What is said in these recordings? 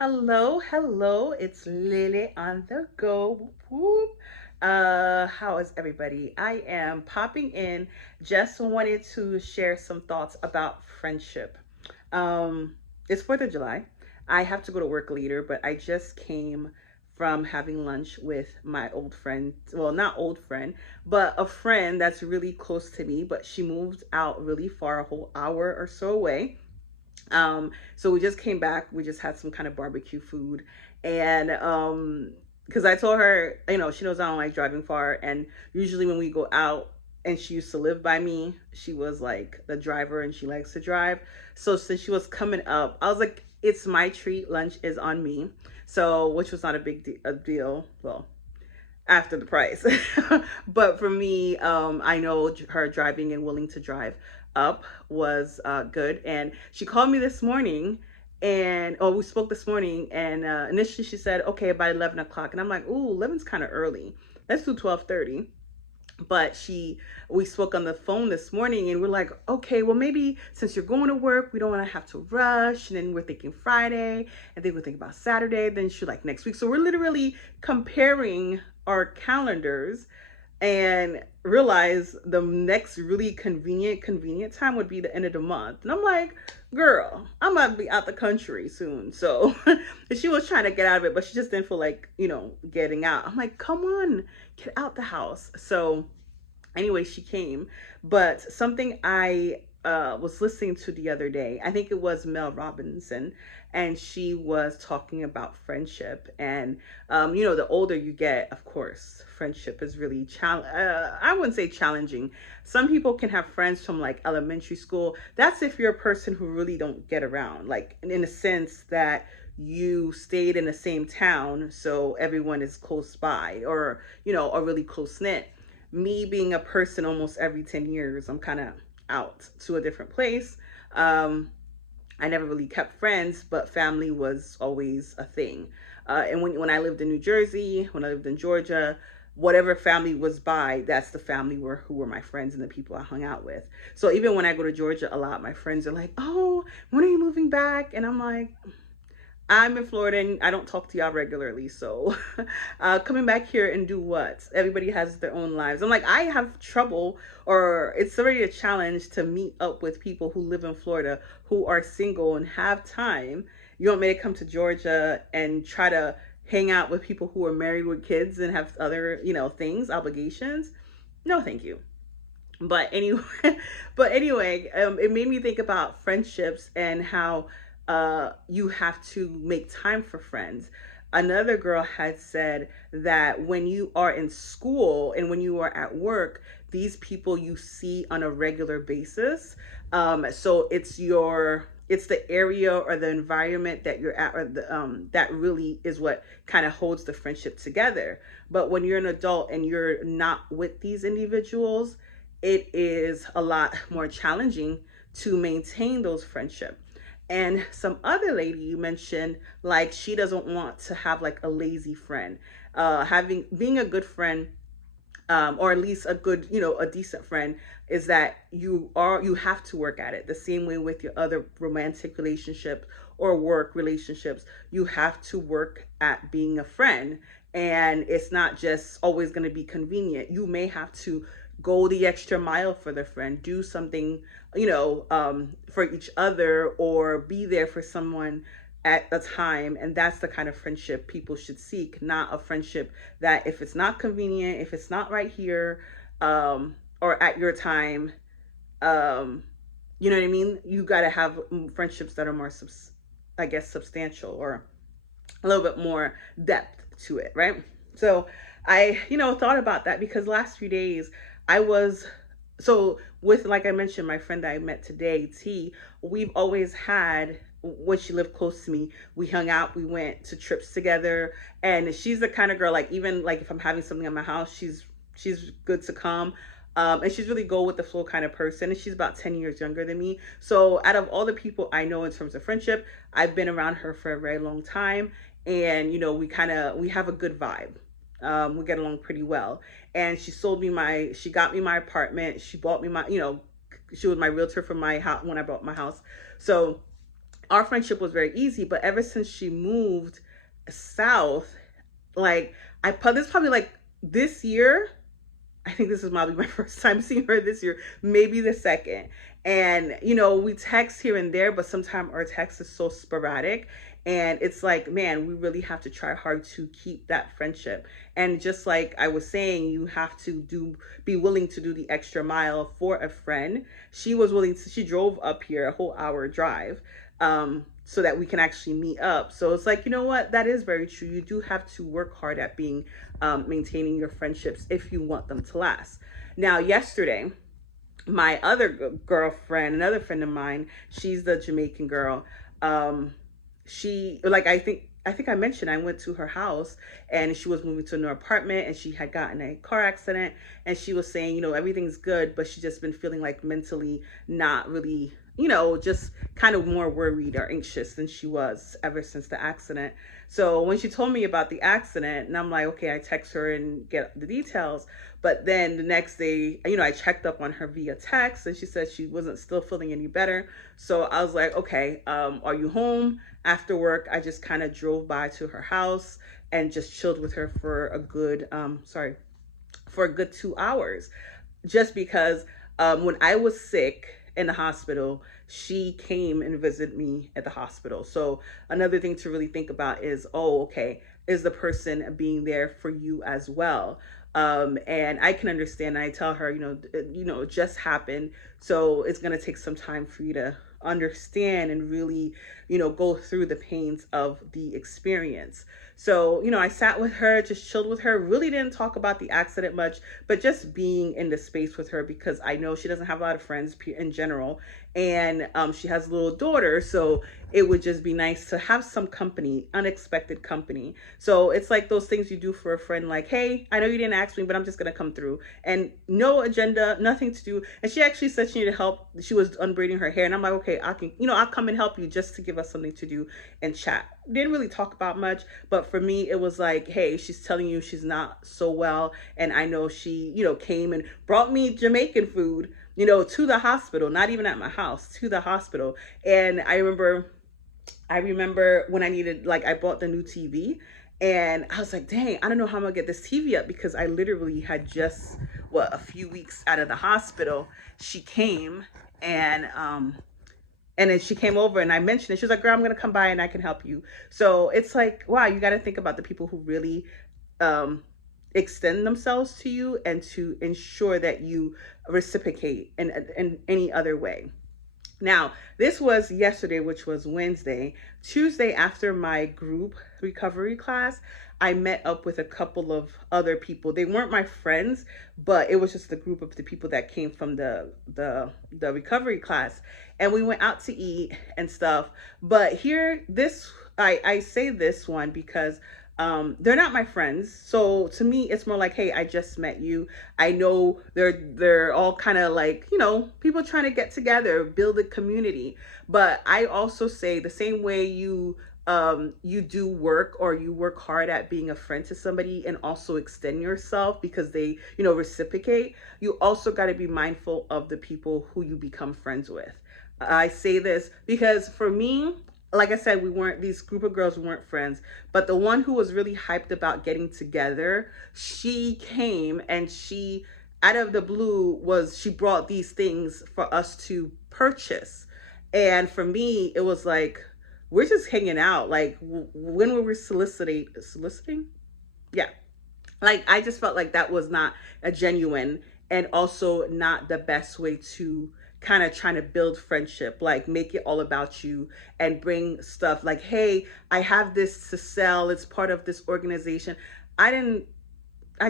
Hello, hello. It's Lily on the go. Whoop, whoop. How is everybody? I am popping in. Just wanted to share some thoughts about friendship. Um, it's 4th of July. I have to go to work later, but I just came from having lunch with my old friend. Well, not old friend, but a friend that's really close to me, but she moved out really far, a whole hour or so away. So we just came back. We just had some kind of barbecue food, and because I told her, she knows I don't like driving far, and usually when we go out, and she used to live by me, she was like the driver, and she likes to drive. So since she was coming up, I was like, it's my treat. Lunch is on me. So which was not a deal. Well, after the price. But for me, I know her driving and willing to drive up was good. And she called me this morning, and we spoke this morning, and initially she said, okay, about 11 o'clock. And I'm like, ooh, 11's kind of early. Let's do 12:30. But we spoke on the phone this morning, and we're like, okay, well, maybe since you're going to work, we don't want to have to rush. And then we're thinking Friday, and then we're thinking about Saturday, then she's like next week. So we're literally comparing our calendars, and realize the next really convenient time would be the end of the month. And I'm like, girl, I'm about to be out the country soon. So she was trying to get out of it, but she just didn't feel like, getting out. I'm like, come on, get out the house. So anyway, she came. But something I was listening to the other day, I think it was Mel Robinson, and she was talking about friendship. And the older you get, of course, friendship is really I wouldn't say challenging. Some people can have friends from like elementary school. That's if you're a person who really don't get around, like in a sense that you stayed in the same town, so everyone is close by, or are really close knit. Me being a person almost every 10 years, I'm kind of out to a different place. I never really kept friends, but family was always a thing. And when I lived in New Jersey, when I lived in Georgia, whatever family was by, that's the family who were my friends and the people I hung out with. So even when I go to Georgia a lot, my friends are like, oh, when are you moving back? And I'm like, I'm in Florida and I don't talk to y'all regularly. So coming back here and do what? Everybody has their own lives. I'm like, I have trouble, or it's already a challenge to meet up with people who live in Florida who are single and have time. You want me to come to Georgia and try to hang out with people who are married with kids and have other, things, obligations? No, thank you. But anyway, it made me think about friendships and how you have to make time for friends. Another girl had said that when you are in school and when you are at work, these people you see on a regular basis. So it's the area or the environment that you're at, or that really is what kind of holds the friendship together. But when you're an adult and you're not with these individuals, it is a lot more challenging to maintain those friendships. And some other lady you mentioned, like she doesn't want to have like a lazy friend. Having being a good friend, or at least a good, a decent friend, is that you have to work at it. The same way with your other romantic relationship or work relationships, you have to work at being a friend. And it's not just always going to be convenient. You may have to go the extra mile for the friend, do something, for each other, or be there for someone at a time. And that's the kind of friendship people should seek, not a friendship that if it's not convenient, if it's not right here, or at your time, um, you know what I mean? You got to have friendships that are more, I guess, substantial, or a little bit more depth to it, right? So I, thought about that because last few days I was so with, like I mentioned, my friend that I met today, T. We've always had, when she lived close to me, we hung out, we went to trips together, and she's the kind of girl, like, even like if I'm having something in my house, she's good to come. And she's really go with the flow kind of person, and she's about 10 years younger than me. So out of all the people I know in terms of friendship, I've been around her for a very long time. And we have a good vibe. We get along pretty well. And she got me my apartment. She bought me she was my realtor for my house when I bought my house. So our friendship was very easy. But ever since she moved south, like this probably like this year, I think this is probably my first time seeing her this year, maybe the second. And, you know, we text here and there, but sometimes our text is so sporadic. And it's like, man, we really have to try hard to keep that friendship. And just like I was saying, you have to be willing to do the extra mile for a friend. She was willing to, she drove up here a whole hour drive. So that we can actually meet up. So it's like, you know what? That is very true. You do have to work hard at being maintaining your friendships if you want them to last. Now, yesterday, my other girlfriend, another friend of mine, she's the Jamaican girl. She like I think I mentioned I went to her house and she was moving to a new apartment and she had gotten a car accident and she was saying, you know, everything's good, but she's just been feeling like mentally not really, you know, just kind of more worried or anxious than she was ever since the accident. So when she told me about the accident, and I'm like, okay, I text her and get the details. But then the next day, you know, I checked up on her via text and she said she wasn't still feeling any better. So I was like, okay, are you home? After work, I just kind of drove by to her house and just chilled with her for a good, for a good 2 hours. Just because when I was sick in the hospital, she came and visited me at the hospital. So another thing to really think about is, oh, okay, is the person being there for you as well? And I can understand. I tell her, it just happened, so it's gonna take some time for you to understand and really, go through the pains of the experience. So, I sat with her, just chilled with her, really didn't talk about the accident much, but just being in the space with her because I know she doesn't have a lot of friends in general. And she has a little daughter. So it would just be nice to have some company, unexpected company. So it's like those things you do for a friend, like, hey, I know you didn't ask me, but I'm just going to come through. And no agenda, nothing to do. And she actually said she needed help. She was unbraiding her hair. And I'm like, okay, I'll come and help you just to give us something to do and chat. Didn't really talk about much, but for me, it was like, hey, she's telling you she's not so well. And I know she, came and brought me Jamaican food, to the hospital, not even at my house, to the hospital. And I remember when I needed, like, I bought the new TV and I was like, dang, I don't know how I'm gonna get this TV up because I literally had just, a few weeks out of the hospital. She came and then she came over and I mentioned it. She was like, girl, I'm going to come by and I can help you. So it's like, wow, you got to think about the people who really um, extend themselves to you and to ensure that you reciprocate in any other way. Now, this was yesterday, which was Wednesday. Tuesday, after my group recovery class, I met up with a couple of other people. They weren't my friends, but it was just a group of the people that came from the recovery class. And we went out to eat and stuff. But here, I say this one because they're not my friends. So to me, it's more like, hey, I just met you. I know they're all kind of like, people trying to get together, build a community. But I also say the same way you do work or you work hard at being a friend to somebody and also extend yourself because they, reciprocate, you also got to be mindful of the people who you become friends with. I say this because for me, like I said, these group of girls weren't friends, but the one who was really hyped about getting together, she came and she, out of the blue, she brought these things for us to purchase. And for me, it was like, we're just hanging out. Like, when were we soliciting? Yeah. Like, I just felt like that was not a genuine and also not the best way to kind of trying to build friendship, like make it all about you and bring stuff like, hey, I have this to sell, it's part of this organization. I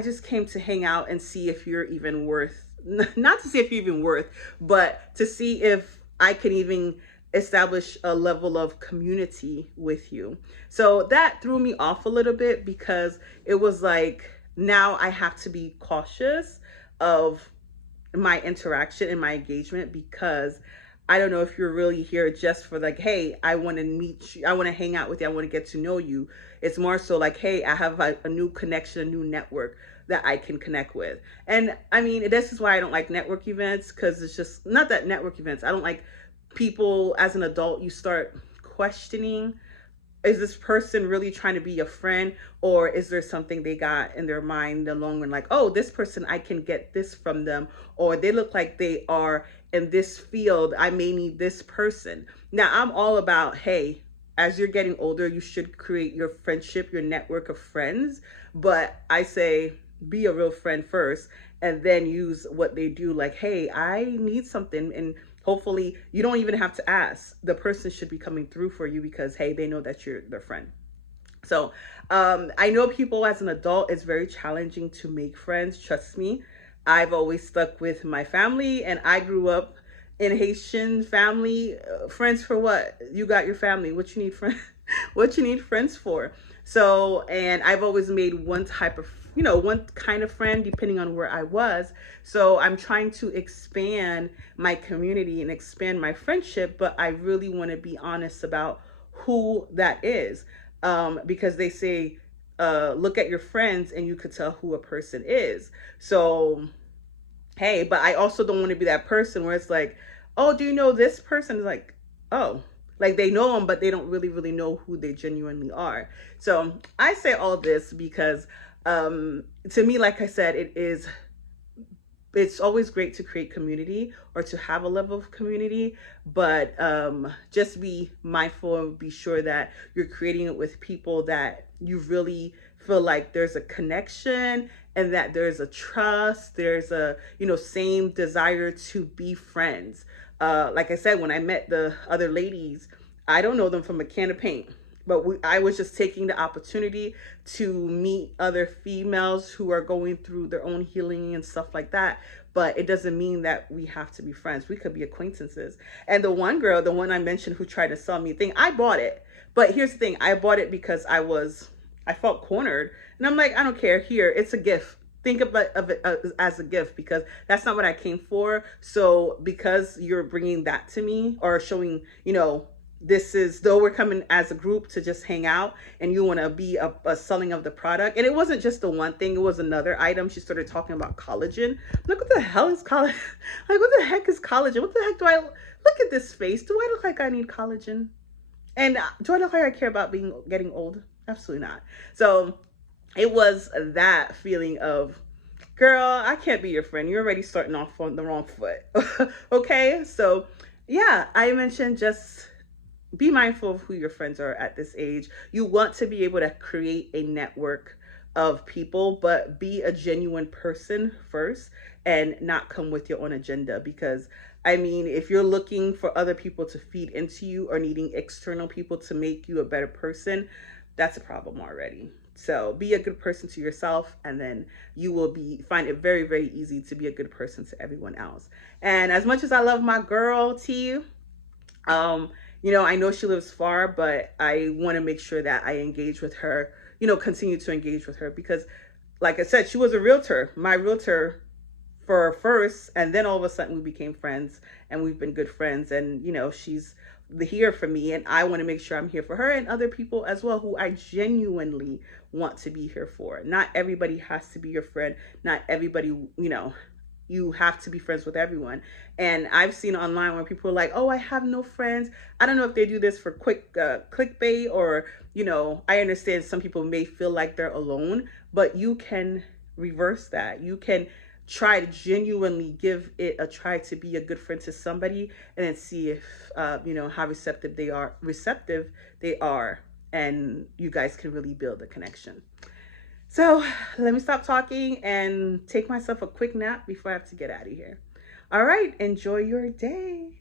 just came to hang out and see if you're even worth, not to see if you're even worth, but to see if I can even establish a level of community with you. So that threw me off a little bit because it was like, now I have to be cautious of my interaction and my engagement because I don't know if you're really here just for like, hey, I want to meet you, I want to hang out with you, I want to get to know you. It's more so like, hey, I have a new connection, a new network that I can connect with. And I mean, this is why I don't like network events, because it's just not that network events, I don't like people as an adult, you start questioning, is this person really trying to be a friend, or is there something they got in their mind in the long run, like, oh, this person, I can get this from them, or they look like they are in this field, I may need this person. Now, I'm all about, hey, as you're getting older, you should create your friendship, your network of friends, but I say be a real friend first, and then use what they do, like, hey, I need something, and hopefully you don't even have to ask. The person should be coming through for you because, hey, they know that you're their friend. So I know people, as an adult, it's very challenging to make friends. Trust me, I've always stuck with my family, and I grew up in Haitian family. Friends for what? You got your family. What you need friends? What you need friends for? So, and I've always made one type of, one kind of friend depending on where I was. So I'm trying to expand my community and expand my friendship, but I really want to be honest about who that is. Because they say, look at your friends and you could tell who a person is. So, hey, but I also don't want to be that person where it's like, oh, do you know this person? Is like, oh, like they know them, but they don't really know who they genuinely are. So I say all this because to me, like I said, it's always great to create community or to have a level of community, but just be mindful and be sure that you're creating it with people that you really feel like there's a connection and that there's a trust, there's a, same desire to be friends. Like I said, when I met the other ladies, I don't know them from a can of paint, but I was just taking the opportunity to meet other females who are going through their own healing and stuff like that. But it doesn't mean that we have to be friends. We could be acquaintances. And the one girl, the one I mentioned who tried to sell me a thing, I bought it. But here's the thing, I bought it because I felt cornered. And I'm like, I don't care. Here, it's a gift. Think of it as a gift, because that's not what I came for. So because you're bringing that to me, or showing, this is, though we're coming as a group to just hang out, and you want to be a selling of the product. And it wasn't just the one thing, it was another item. She started talking about collagen. Like, what the hell is collagen? Like, what the heck is collagen? What the heck do I look at this face? Do I look like I need collagen? And do I look like I care about getting old? Absolutely not. So it was that feeling of, girl, I can't be your friend. You're already starting off on the wrong foot. Okay. So yeah, I mentioned just be mindful of who your friends are at this age. You want to be able to create a network of people, but be a genuine person first and not come with your own agenda. Because I mean, if you're looking for other people to feed into you or needing external people to make you a better person, that's a problem already. So be a good person to yourself, and then you will find it very easy to be a good person to everyone else. And as much as I love my girl T, I know she lives far, but I want to make sure that I engage with her, continue to engage with her, because like I said, she was a realtor, my realtor for first, and then all of a sudden we became friends, and we've been good friends. And she's here for me, and I want to make sure I'm here for her and other people as well who I genuinely want to be here for. Not everybody has to be your friend. Not everybody, you have to be friends with everyone. And I've seen online where people are like, oh, I have no friends. I don't know if they do this for quick clickbait, or I understand some people may feel like they're alone, but you can reverse that. You can try to genuinely give it a try to be a good friend to somebody, and then see if how receptive they are, and you guys can really build a connection. So let me stop talking and take myself a quick nap before I have to get out of here. All right, enjoy your day.